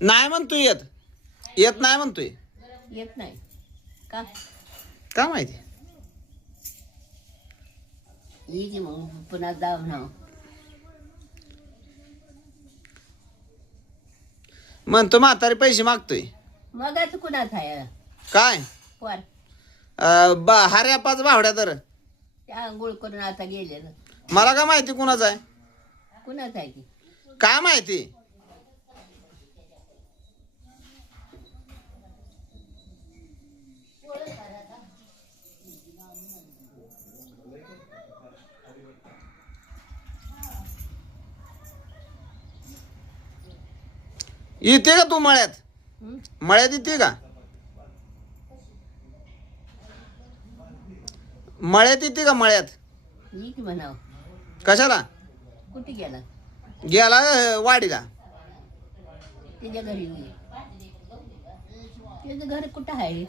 नाही म्हणतोय येत. येत नाही म्हणतोय. येत नाही का? का माहिती. येते मग पुन्हा जाऊ ना. म्हणतो म्हातारी पैसे मागतोय. मग आता कुणाचा आहे काय पोर? हार्या पाच भावड्या तर. त्या आंघोळ करून आता गेले ना. मला काय माहिती कुणाचा आहे. कुणाचा आहे ती? काय माहिती. येते का तू मळ्यात. हं? मळ्यात येते का. मळ्यात येते का मळ्यात. ये की म्हणाव. कशाला. कुठे गेला? गेला वाडीला. त्याच्या घरी. त्याचं घर कुठं आहे?